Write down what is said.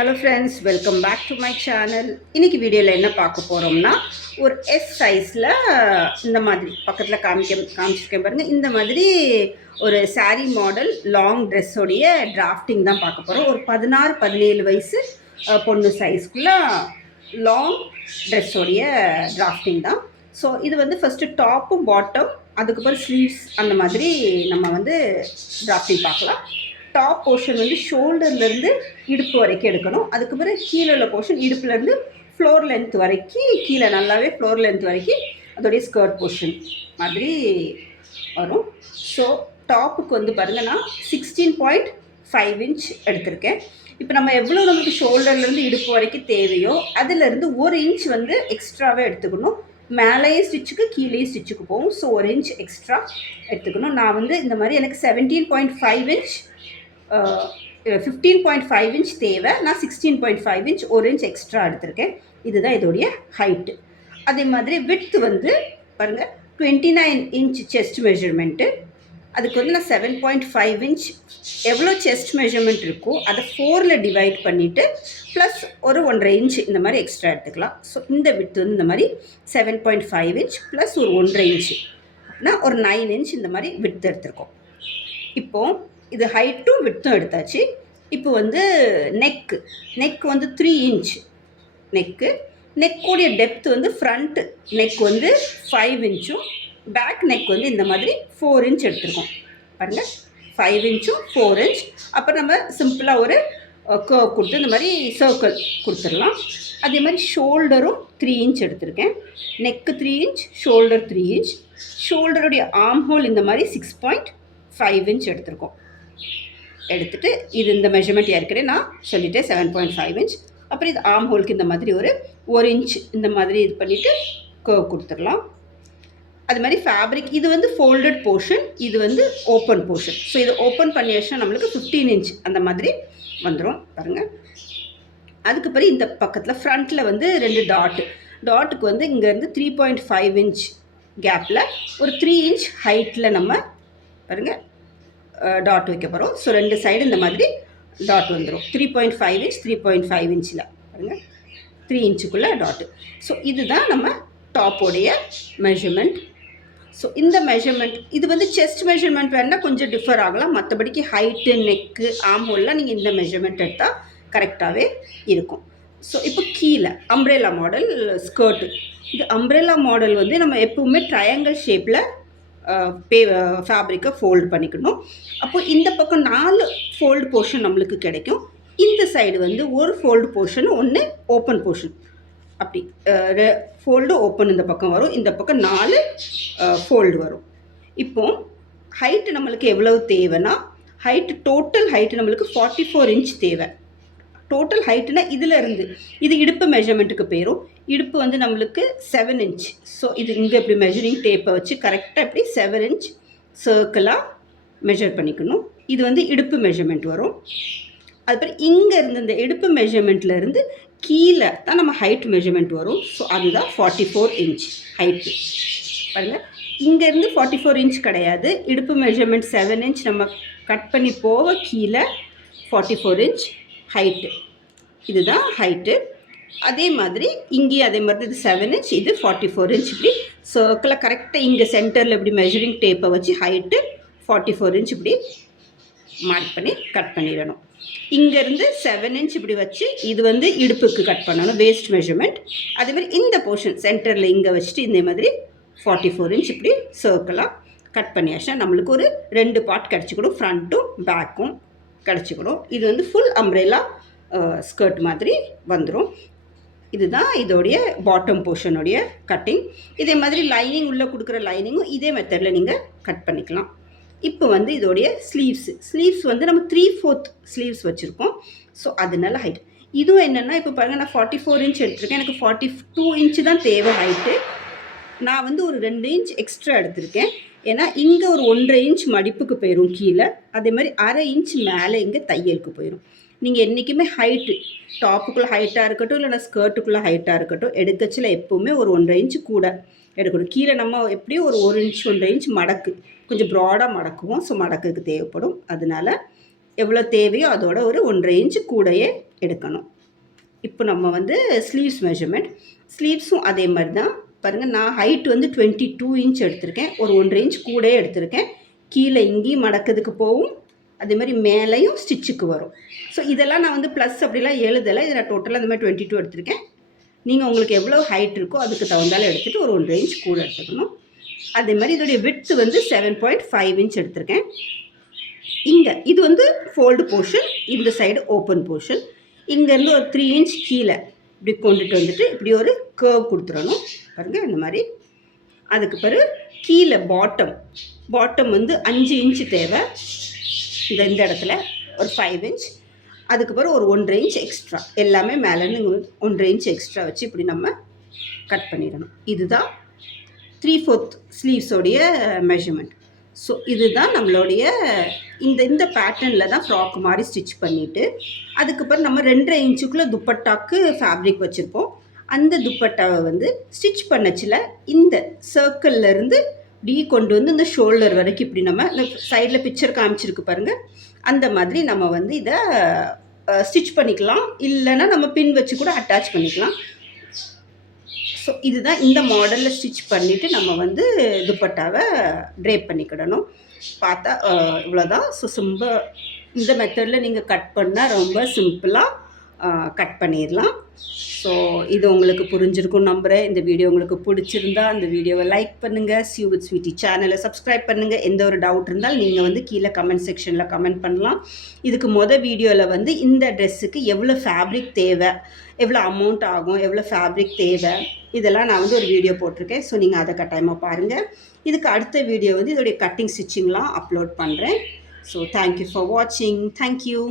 Hello friends, welcome back to my channel. இன்றைக்கி வீடியோவில் என்ன பார்க்க போகிறோம்னா, ஒரு எஸ் சைஸில் இந்த மாதிரி பக்கத்தில் காமிச்சிருக்கேன் பாருங்கள். இந்த மாதிரி ஒரு சாரீ மாடல் லாங் ட்ரெஸ்ஸோடைய டிராஃப்டிங் தான் பார்க்க போகிறோம். ஒரு 16-17 வயசு பொண்ணு சைஸ்க்குள்ளே லாங் ட்ரெஸ்ஸோடைய டிராஃப்டிங் தான். ஸோ இது வந்து ஃபஸ்ட்டு டாப்பும் பாட்டம், அதுக்கப்புறம் ஸ்லீவ்ஸ், அந்த மாதிரி நம்ம வந்து டிராஃப்டிங் பார்க்கலாம். டாப் போர்ஷன் வந்து ஷோல்டர்லேருந்து இடுப்பு வரைக்கும் எடுக்கணும். அதுக்கப்புறம் கீழே உள்ள போர்ஷன் இடுப்புலேருந்து ஃப்ளோர் லென்த் வரைக்கும், கீழே நல்லாவே ஃப்ளோர் லென்த் வரைக்கும் அதோடைய ஸ்கர்ட் போர்ஷன் மாதிரி வரும். ஸோ டாப்புக்கு வந்து பாருங்கள், நான் 16.5 இன்ச் எடுத்திருக்கேன். இப்போ நம்ம எவ்வளோ நமக்கு ஷோல்டர்லேருந்து இடுப்பு வரைக்கும் தேவையோ அதிலேருந்து 1 இன்ச் வந்து எக்ஸ்ட்ராவே எடுத்துக்கணும். மேலேயே ஸ்டிச்சுக்கு கீழேயே ஸ்டிச்சுக்கு போகும். ஸோ 1 இன்ச் எக்ஸ்ட்ரா எடுத்துக்கணும். நான் வந்து இந்த மாதிரி எனக்கு 17.5 இன்ச் 15.5 இன்ச் தேவை. நான் 16.5 இன்ச் 1 இன்ச் எக்ஸ்ட்ரா எடுத்திருக்கேன். இதுதான் இதோடைய ஹைட்டு. அதே மாதிரி விட்த் வந்து பாருங்கள், 29 இன்ச் செஸ்ட் மெஷர்மெண்ட்டு. அதுக்கு வந்து நான் 7.5 இன்ச் எவ்வளோ செஸ்ட் மெஷர்மெண்ட் இருக்கோ அதை 4ல் டிவைட் பண்ணிவிட்டு ப்ளஸ் ஒரு 1.5 இன்ச் இந்த மாதிரி எக்ஸ்ட்ரா எடுத்துக்கலாம். ஸோ இந்த விட்த் வந்து இந்த மாதிரி 7.5 இன்ச் ப்ளஸ் ஒரு 1.5 இன்ச் அப்படின்னா ஒரு 9 இன்ச் இந்த மாதிரி விட்த் எடுத்திருக்கோம். இப்போது இது ஹைட்டும் விட்த்தும் எடுத்தாச்சு. இப்போ வந்து நெக் வந்து 3 இன்ச் நெக்குடைய டெப்த் வந்து ஃப்ரண்ட் நெக் வந்து 5 இன்ச்சும் பேக் நெக் வந்து இந்த மாதிரி 4 இன்ச் எடுத்துருக்கோம். பாருங்கள், 5 இன்ச்சும் 4 இன்ச். அப்புறம் நம்ம சிம்பிளாக ஒரு கர்வ் கொடுத்து இந்த மாதிரி சர்க்கிள் கொடுத்துடலாம். அதே மாதிரி ஷோல்டரும் 3 இன்ச் எடுத்திருக்கேன். நெக்கு 3 இன்ச், ஷோல்டர் 3 இன்ச். ஷோல்டருடைய ஆர்ம் ஹோல் இந்த மாதிரி 6.5 இன்ச் எடுத்திருக்கோம். எடுத்துகிட்டு இது இந்த மெஷர்மெண்ட் ஏற்கனவே நான் சொல்லிட்டேன், 7.5 இன்ச். அப்புறம் இது ஆர்ம் ஹோலுக்கு இந்த மாதிரி ஒரு 1 இன்ச் இந்த மாதிரி இது பண்ணிவிட்டு கர்வ் கொடுத்துடலாம். அது மாதிரி ஃபேப்ரிக் இது வந்து ஃபோல்டட் போர்ஷன், இது வந்து ஓப்பன் போர்ஷன். ஸோ இது ஓப்பன் பண்ணியாச்சுன்னா நம்மளுக்கு 15 இன்ச் அந்த மாதிரி வந்துடும். பாருங்கள், அதுக்கப்புறம் இந்த பக்கத்தில் ஃப்ரண்ட்டில் வந்து 2 டாட்டுக்கு வந்து இங்கேருந்து 3.5 இன்ச் கேப்பில் ஒரு 3 இன்ச் ஹைட்டில் நம்ம பாருங்கள் டாட் வைக்க போகிறோம். ஸோ 2 சைடு இந்த மாதிரி டாட் வந்துடும். 3.5 இன்ச் 3.5 இன்ச்சில் பாருங்கள் 3 இன்ச்சுக்குள்ளே டாட்டு. ஸோ இதுதான் நம்ம டாப்போடைய மெஷர்மெண்ட். ஸோ இந்த மெஷர்மெண்ட் இது வந்து செஸ்ட் மெஷர்மெண்ட் வேணால் கொஞ்சம் டிஃபர் ஆகலாம். மற்றபடிக்கு ஹைட்டு, நெக்கு, ஆர்ம் ஹோல்லாம் நீங்கள் இந்த மெஷர்மெண்ட் எடுத்தால் கரெக்டாகவே இருக்கும். ஸோ இப்போ கீழே அம்ப்ரெல்லா மாடல் ஸ்கர்ட்டு. இது அம்ப்ரெல்லா மாடல் வந்து நம்ம எப்பவுமே ட்ரையாங்கிள் ஷேப்பில் ஃபேப்ரிக்கை ஃபோல்டு பண்ணிக்கணும். அப்போது இந்த பக்கம் 4 ஃபோல்டு போர்ஷன் நம்மளுக்கு கிடைக்கும். இந்த சைடு வந்து ஒரு ஃபோல்டு போர்ஷன், ஒன்று ஓப்பன் போர்ஷன். அப்படி ஃபோல்டு ஓப்பன் இந்த பக்கம் வரும், இந்த பக்கம் 4 ஃபோல்டு வரும். இப்போது ஹைட்டு நம்மளுக்கு எவ்வளவு தேவைன்னா, ஹைட்டு டோட்டல் ஹைட்டு நம்மளுக்கு 44 இன்ச் தேவை. டோட்டல் ஹைட்டுனா இதில் இருந்து இது இடுப்பு மெஷர்மெண்ட்டுக்கு போயிடும். இடுப்பு வந்து நம்மளுக்கு 7 இன்ச். ஸோ இது இங்கே இப்படி மெஷரிங் டேப்பை வச்சு கரெக்டாக இப்படி 7 இன்ச் சர்க்கிளாக மெஷர் பண்ணிக்கணும். இது வந்து இடுப்பு மெஷர்மெண்ட் வரும். அதுக்கப்புறம் இங்கே இருந்து இந்த இடுப்பு மெஷர்மெண்ட்லேருந்து கீழே தான் நம்ம ஹைட் மெஷர்மெண்ட் வரும். ஸோ அதுதான் 44 இன்ச் ஹைட்டு. பாருங்கள், இங்கேருந்து 44 இன்ச் கிடையாது. இடுப்பு மெஷர்மெண்ட் 7 இன்ச் நம்ம கட் பண்ணி போக கீழே 44 இன்ச் ஹைட்டு. இதுதான் ஹைட்டு. அதே மாதிரி இங்கேயும் அதே மாதிரி இது 7 இன்ச், இது 44 இன்ச். இப்படி சர்க்கிளை கரெக்டாக இங்கே சென்டரில் இப்படி மெஷரிங் டேப்பை வச்சு ஹைட்டு 44 இன்ச் இப்படி மார்க் பண்ணி கட் பண்ணிடணும். இங்கேருந்து 7 இன்ச் இப்படி வச்சு இது வந்து இடுப்புக்கு கட் பண்ணணும், வேஸ்ட் மெஷர்மெண்ட். அதே மாதிரி இந்த போர்ஷன் சென்டரில் இங்கே வச்சுட்டு இந்த மாதிரி 44 இன்ச் இப்படி சர்க்கிளாக கட் பண்ணியாச்சுன்னா நம்மளுக்கு ஒரு 2 பார்ட் கிடச்சிக்கணும், ஃப்ரண்ட்டும் பேக்கும் கிடச்சிக்கணும். இது வந்து ஃபுல் அம்ப்ரெல்லா ஸ்கர்ட் மாதிரி வந்துடும். இதுதான் இதோடைய பாட்டம் போர்ஷனுடைய கட்டிங். இதே மாதிரி லைனிங் உள்ளே கொடுக்குற லைனிங்கும் இதே மெத்தடில் நீங்கள் கட் பண்ணிக்கலாம். இப்போ வந்து இதோடைய ஸ்லீவ்ஸ் வந்து நம்ம 3/4 ஸ்லீவ்ஸ் வச்சுருக்கோம். ஸோ அதனால ஹைட் இதுவும் என்னென்னா, இப்போ பாருங்கள், நான் 44 இன்ச் எடுத்திருக்கேன். எனக்கு 42 இன்ச்சு தான் தேவை ஹைட்டு. நான் வந்து ஒரு 2 இன்ச் எக்ஸ்ட்ரா எடுத்திருக்கேன். ஏன்னா இங்கே ஒரு 1.5 இன்ச் மடிப்புக்கு போயிடும் கீழே. அதே மாதிரி 1/2 இன்ச் மேலே இங்கே தையலுக்கு போயிடும். நீங்கள் என்றைக்குமே ஹைட்டு டாப்புக்குள்ளே ஹைட்டாக இருக்கட்டும், இல்லைனா ஸ்கர்ட்டுக்குள்ளே ஹைட்டாக இருக்கட்டும், எடுக்கச்சில் எப்போவுமே ஒரு 1.5 இன்ச்சு கூட எடுக்கணும். கீழே நம்ம எப்படியும் ஒரு 1 இன்ச் 1.5 இன்ச் மடக்கு கொஞ்சம் ப்ராடாக மடக்குவோம். ஸோ மடக்குக்கு தேவைப்படும். அதனால் எவ்வளோ தேவையோ அதோட ஒரு 1.5 இன்ச்சு கூடையே எடுக்கணும். இப்போ நம்ம வந்து ஸ்லீவ்ஸ் மெஷர்மெண்ட், ஸ்லீவ்ஸும் அதே மாதிரி தான். பாருங்கள், நான் ஹைட் வந்து 22 இன்ச் எடுத்திருக்கேன். ஒரு 1.5 இன்ச் கூட எடுத்திருக்கேன். கீழே இங்கேயும் மடக்கிறதுக்கு போகும், அதே மாதிரி மேலேயும் ஸ்டிச்சுக்கு வரும். ஸோ இதெல்லாம் நான் வந்து ப்ளஸ் அப்படிலாம் எழுதலை. இதை நான் டோட்டலாக இந்த மாதிரி 22 எடுத்திருக்கேன். நீங்கள் உங்களுக்கு எவ்வளோ ஹைட் இருக்கோ அதுக்கு தகுந்தாலும் எடுத்துகிட்டு ஒரு 1.5 இன்ச் கூட எடுத்துக்கணும். அதே மாதிரி இதோடைய விட்த் வந்து 7.5 இன்ச் எடுத்திருக்கேன். இங்கே இது வந்து ஃபோல்டு போர்ஷன், இந்த சைடு ஓப்பன் போர்ஷன். இங்கேருந்து ஒரு 3 இன்ச் கீழே இப்படி கொண்டுட்டு வந்துட்டு இப்படி ஒரு கர்வ் கொடுத்துடணும். பாருங்கள் இந்த மாதிரி. அதுக்கு பிறகு கீழே பாட்டம் வந்து 5 இன்ச்சு தேவை. இந்த இடத்துல ஒரு 5 இன்ச், அதுக்கு பிறகு ஒரு 1.5 இன்ச் எக்ஸ்ட்ரா, எல்லாமே மேலேருந்து 1.5 இன்ச் எக்ஸ்ட்ரா வச்சு இப்படி நம்ம கட் பண்ணிடணும். இதுதான் 3/4 ஸ்லீவ்ஸோடைய மெஷர்மெண்ட். ஸோ இதுதான் நம்மளுடைய இந்த பேட்டர்னில் தான் ஃப்ராக் மாதிரி ஸ்டிச் பண்ணிவிட்டு, அதுக்கப்புறம் நம்ம 2.5 இன்ச்சுக்குள்ளே துப்பட்டாக்கு ஃபேப்ரிக் வச்சுருப்போம். அந்த துப்பட்டாவை வந்து ஸ்டிச் பண்ணச்சில் இந்த சர்க்கிள்லேருந்து இப்படி கொண்டு வந்து இந்த ஷோல்டர் வரைக்கும் இப்படி நம்ம இந்த சைடில் பிக்சர் காமிச்சிருக்கு பாருங்கள், அந்த மாதிரி நம்ம வந்து இதை ஸ்டிச் பண்ணிக்கலாம். இல்லைன்னா நம்ம பின் வச்சு கூட அட்டாச் பண்ணிக்கலாம். ஸோ இதுதான் இந்த மாடலில் ஸ்டிச் பண்ணிவிட்டு நம்ம வந்து துப்பட்டாவை ட்ரேப் பண்ணிக்கிடணும். பார்த்தா இவ்வளோதான். ஸோ இந்த மெத்தடில் நீங்கள் கட் பண்ணால் ரொம்ப சிம்பிளாக கட் பண்ணிடலாம். ஸோ இது உங்களுக்கு புரிஞ்சிருக்கும் நம்புகிறேன். இந்த வீடியோ உங்களுக்கு பிடிச்சிருந்தா அந்த வீடியோவை லைக் பண்ணுங்கள். சியூ வித் ஸ்வீட்டி சேனலை சப்ஸ்கிரைப் பண்ணுங்கள். எந்த ஒரு டவுட் இருந்தால் நீங்கள் வந்து கீழே கமெண்ட் செக்ஷனில் கமெண்ட் பண்ணலாம். இதுக்கு வீடியோவில் வந்து இந்த ட்ரெஸ்ஸுக்கு எவ்வளோ ஃபேப்ரிக் தேவை, எவ்வளோ அமௌண்ட் ஆகும், எவ்வளோ ஃபேப்ரிக் தேவை, இதெல்லாம் நான் வந்து ஒரு வீடியோ போட்டிருக்கேன். ஸோ நீங்கள் அதை கட்டாயமாக பாருங்கள். இதுக்கு அடுத்த வீடியோ வந்து இதோடைய கட்டிங் ஸ்டிச்சிங்லாம் அப்லோட் பண்ணுறேன். ஸோ தேங்க்யூ ஃபார் வாட்சிங். தேங்க்யூ.